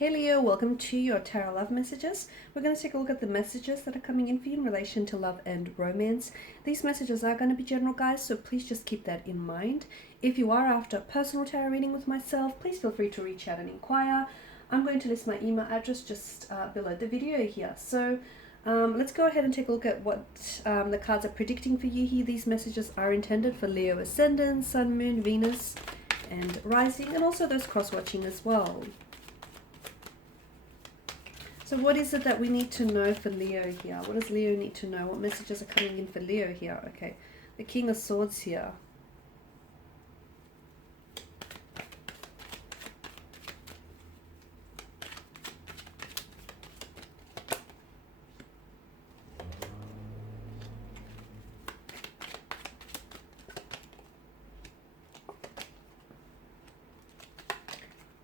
Hey Leo, welcome to your Tarot Love Messages. We're going to take a look at the messages that are coming in for you in relation to love and romance. These messages are going to be general, guys, so please just keep that in mind. If you are after a personal tarot reading with myself, please feel free to reach out and inquire. I'm going to list my email address just below the video here. So let's go ahead and take a look at what the cards are predicting for you here. These messages are intended for Leo Ascendant, Sun, Moon, Venus, and Rising, and also those cross-watching as well. So what is it that we need to know for Leo here? What does Leo need to know? What messages are coming in for Leo here? Okay, the King of Swords here.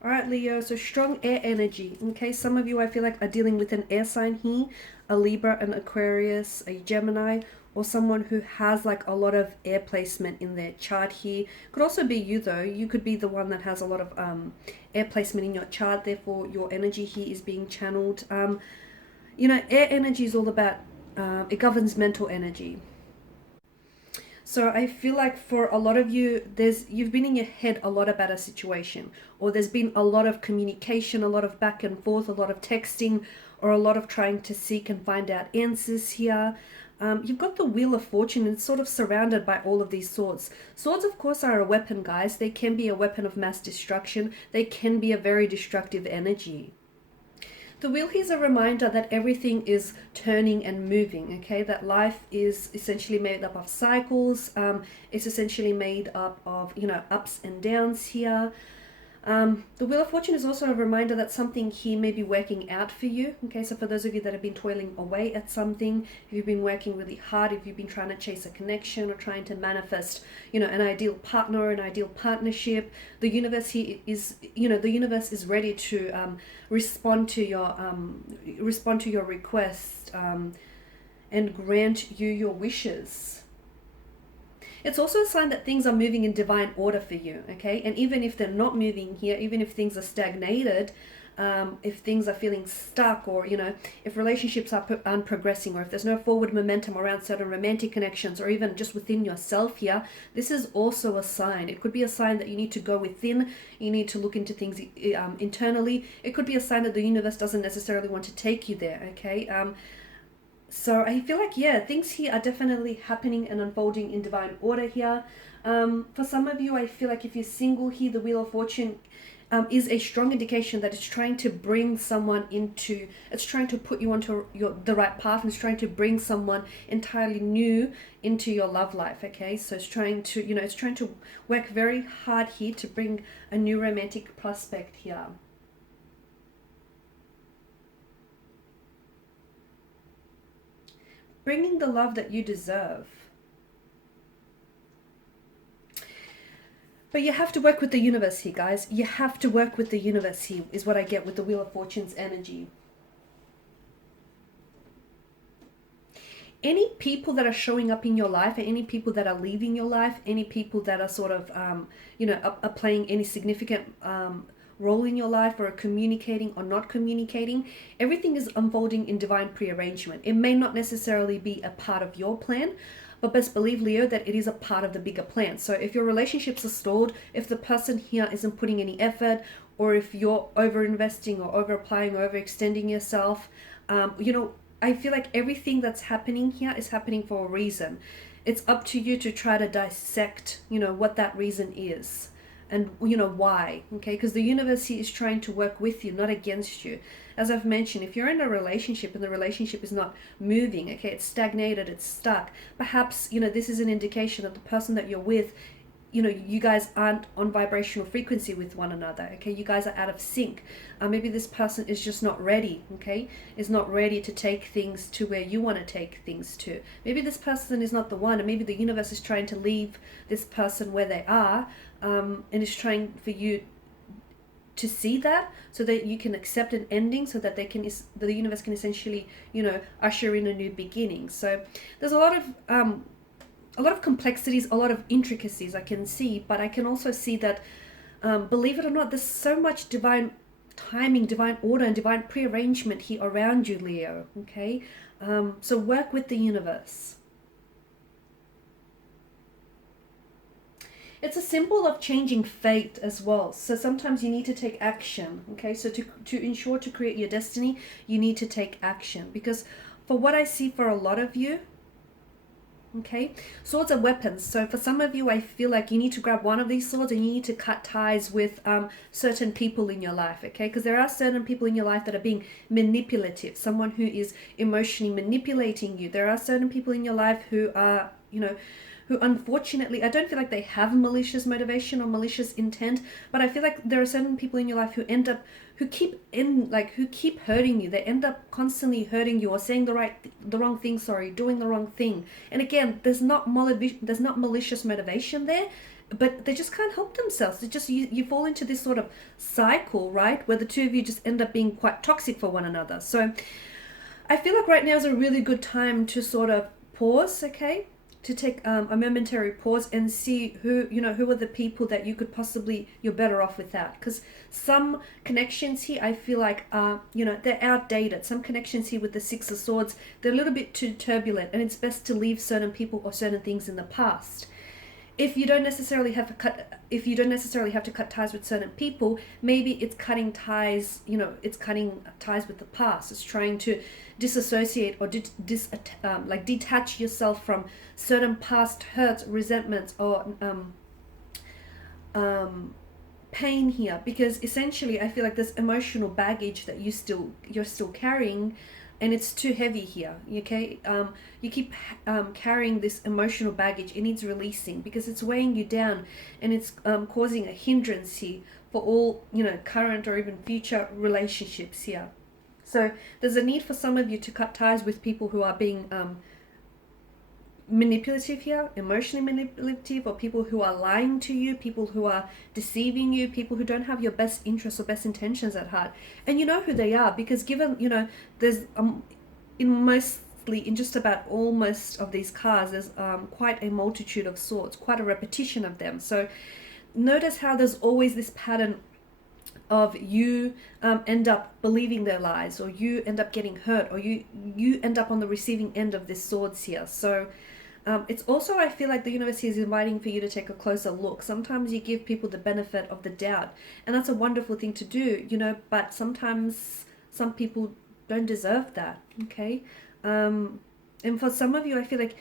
Alright, Leo, so strong air energy. Okay, some of you I feel like are dealing with an air sign here, a Libra, an Aquarius, a Gemini, or someone who has like a lot of air placement in their chart here. Could also be you though. You could be the one that has a lot of air placement in your chart, therefore your energy here is being channeled. You know, air energy is all about, it governs mental energy. So I feel like for a lot of you, you've been in your head a lot about a situation, or there's been a lot of communication, a lot of back and forth, a lot of texting, or a lot of trying to seek and find out answers here. You've got the Wheel of Fortune, and it's sort of surrounded by all of these swords. Swords, of course, are a weapon, guys. They can be a weapon of mass destruction. They can be a very destructive energy. The wheel here is a reminder that everything is turning and moving, okay? That life is essentially made up of cycles. It's essentially made up of, you know, ups and downs here. The Wheel of Fortune is also a reminder that something here may be working out for you. Okay, so for those of you that have been toiling away at something, if you've been working really hard, if you've been trying to chase a connection or trying to manifest, you know, an ideal partner, an ideal partnership, the universe here is, you know, the universe is ready to respond to your request and grant you your wishes. It's also a sign that things are moving in divine order for you, okay? And even if they're not moving here, even if things are stagnated, if things are feeling stuck, or, you know, if relationships are unprogressing, or if there's no forward momentum around certain romantic connections, or even just within yourself here, this is also a sign. It could be a sign that you need to go within, you need to look into things internally. It could be a sign that the universe doesn't necessarily want to take you there, okay? So I feel like, yeah, things here are definitely happening and unfolding in divine order here. For some of you, I feel like if you're single here, the Wheel of Fortune is a strong indication that it's trying to bring someone into, it's trying to put you onto the right path, and it's trying to bring someone entirely new into your love life, okay? So it's trying to, you know, it's trying to work very hard here to bring a new romantic prospect here. Bringing the love that you deserve. But you have to work with the universe here, guys. You have to work with the universe here, is what I get with the Wheel of Fortune's energy. Any people that are showing up in your life, and any people that are leaving your life, any people that are sort of, you know, are playing any significant role in your life, or communicating or not communicating, everything is unfolding in divine prearrangement. It may not necessarily be a part of your plan, but best believe, Leo, that it is a part of the bigger plan. So if your relationships are stalled, if the person here isn't putting any effort, or if you're over investing or over applying or overextending yourself, you know, I feel like everything that's happening here is happening for a reason. It's up to you to try to dissect, you know, what that reason is, and, you know, why, okay? Because the universe here is trying to work with you, not against you. As I've mentioned, if you're in a relationship and the relationship is not moving, okay, it's stagnated, it's stuck, perhaps, you know, this is an indication that the person that you're with, you know, you guys aren't on vibrational frequency with one another, okay? You guys are out of sync. Maybe this person is just not ready, okay? Is not ready to take things to where you want to take things to. Maybe this person is not the one, and maybe the universe is trying to leave this person where they are, and is trying for you to see that, so that you can accept an ending, so that the universe can essentially, you know, usher in a new beginning. So there's a lot of complexities, a lot of intricacies I can see, but I can also see that, believe it or not, there's so much divine timing, divine order, and divine prearrangement here around you, Leo. Okay, so work with the universe. It's a symbol of changing fate as well. So sometimes you need to take action. Okay, so to ensure to create your destiny, you need to take action, because for what I see for a lot of you, okay, swords are weapons. So for some of you, I feel like you need to grab one of these swords and you need to cut ties with certain people in your life, okay? Because there are certain people in your life that are being manipulative, someone who is emotionally manipulating you. There are certain people in your life who are, you know, who unfortunately, I don't feel like they have malicious motivation or malicious intent, but I feel like there are certain people in your life who keep hurting you. They end up constantly hurting you or saying the wrong thing, doing the wrong thing. And again, there's not malicious motivation there, but they just can't help themselves. They just, you fall into this sort of cycle, right, where the two of you just end up being quite toxic for one another. So I feel like right now is a really good time to sort of pause, okay, to take a momentary pause and see who are the people that you could possibly, you're better off without. Because some connections here, I feel like they're outdated. Some connections here with the Six of Swords, they're a little bit too turbulent, and it's best to leave certain people or certain things in the past. If you don't necessarily have to cut ties with certain people, maybe it's cutting ties, it's cutting ties with the past. It's trying to disassociate or detach yourself from certain past hurts, resentments, or pain here, because essentially I feel like there's emotional baggage that you're still carrying, and it's too heavy here, okay? You keep carrying this emotional baggage. It needs releasing because it's weighing you down, and it's causing a hindrance here for all, current or even future relationships here. So there's a need for some of you to cut ties with people who are being manipulative here, emotionally manipulative, or people who are lying to you, people who are deceiving you, people who don't have your best interests or best intentions at heart. And you know who they are, because given, there's in just about all most of these cards, there's quite a multitude of swords, quite a repetition of them. So notice how there's always this pattern of you end up believing their lies, or you end up getting hurt, or you end up on the receiving end of this swords here. So it's also, I feel like the universe is inviting for you to take a closer look. Sometimes you give people the benefit of the doubt, and that's a wonderful thing to do, but sometimes some people don't deserve that, okay? And for some of you, I feel like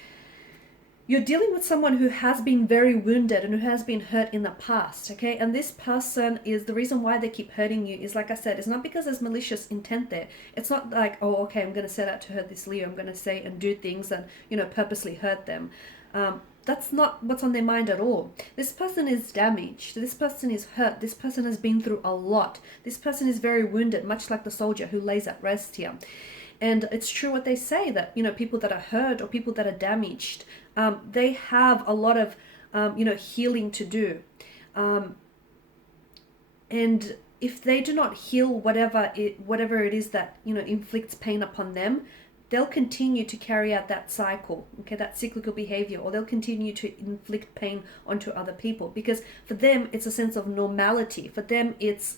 you're dealing with someone who has been very wounded and who has been hurt in the past, okay? And this person is, the reason why they keep hurting you is, like I said, it's not because there's malicious intent there. It's not like, oh, okay, I'm going to set out to hurt this Leo. I'm going to say and do things and, purposely hurt them. That's not what's on their mind at all. This person is damaged. This person is hurt. This person has been through a lot. This person is very wounded, much like the soldier who lays at rest here. And it's true what they say, that, people that are hurt or people that are damaged, they have a lot of, healing to do. And if they do not heal whatever it is that, inflicts pain upon them, they'll continue to carry out that cycle, okay, that cyclical behavior, or they'll continue to inflict pain onto other people, because for them it's a sense of normality. For them it's,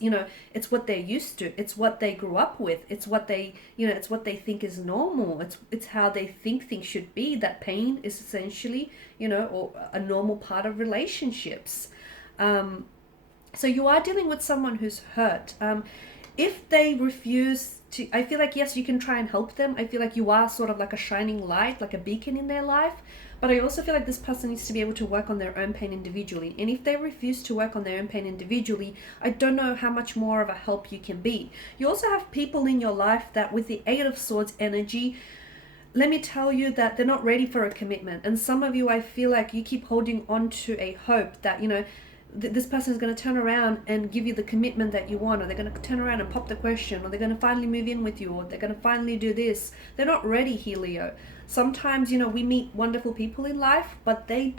it's what they're used to, it's what they grew up with, it's what they, it's what they think is normal, it's how they think things should be. That pain is essentially, or a normal part of relationships. So you are dealing with someone who's hurt. If they refuse to, I feel like, yes, you can try and help them. I feel like you are sort of like a shining light, like a beacon in their life. But I also feel like this person needs to be able to work on their own pain individually. And if they refuse to work on their own pain individually, I don't know how much more of a help you can be. You also have people in your life that, with the Eight of Swords energy, let me tell you that they're not ready for a commitment. And some of you, I feel like you keep holding on to a hope that, this person is going to turn around and give you the commitment that you want, or they're going to turn around and pop the question, or they're going to finally move in with you, or they're going to finally do this. They're not ready here, Leo. Sometimes, we meet wonderful people in life, but they're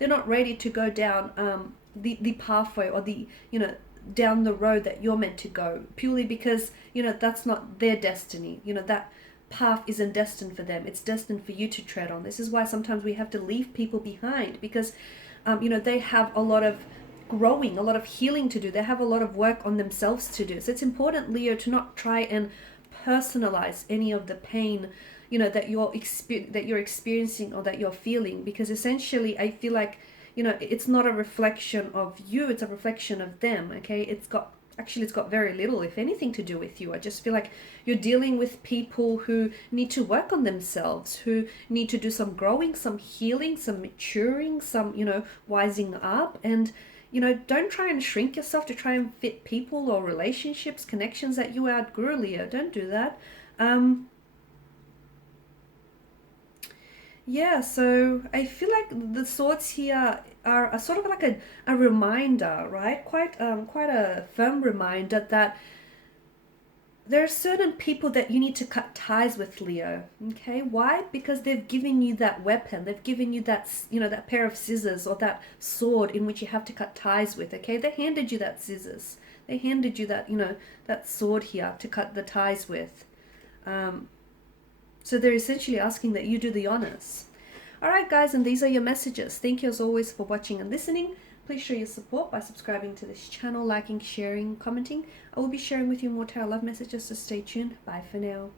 not ready to go down the pathway, or the, down the road that you're meant to go, purely because, that's not their destiny. That path isn't destined for them. It's destined for you to tread on. This is why sometimes we have to leave people behind, because they have a lot of growing, a lot of healing to do. They have a lot of work on themselves to do. So it's important, Leo, to not try and personalize any of the pain, you know, that you're experiencing or that you're feeling, because essentially I feel like, you know, it's not a reflection of you, it's a reflection of them. Okay, it's got very little, if anything, to do with you. I just feel like you're dealing with people who need to work on themselves, who need to do some growing, some healing, some maturing, some, you know, wising up. And, you know, don't try and shrink yourself to try and fit people or relationships, connections that you outgrew, Leo. Don't do that. Yeah, so I feel like the swords here are a sort of like a reminder, right? Quite a firm reminder that there are certain people that you need to cut ties with, Leo. Okay, why? Because they've given you that weapon. They've given you that, you know, that pair of scissors or that sword in which you have to cut ties with. Okay, they handed you that scissors. They handed you that, you know, that sword here to cut the ties with. So they're essentially asking that you do the honors. Alright guys, and these are your messages. Thank you as always for watching and listening. Please show your support by subscribing to this channel, liking, sharing, commenting. I will be sharing with you more tarot love messages, so stay tuned. Bye for now.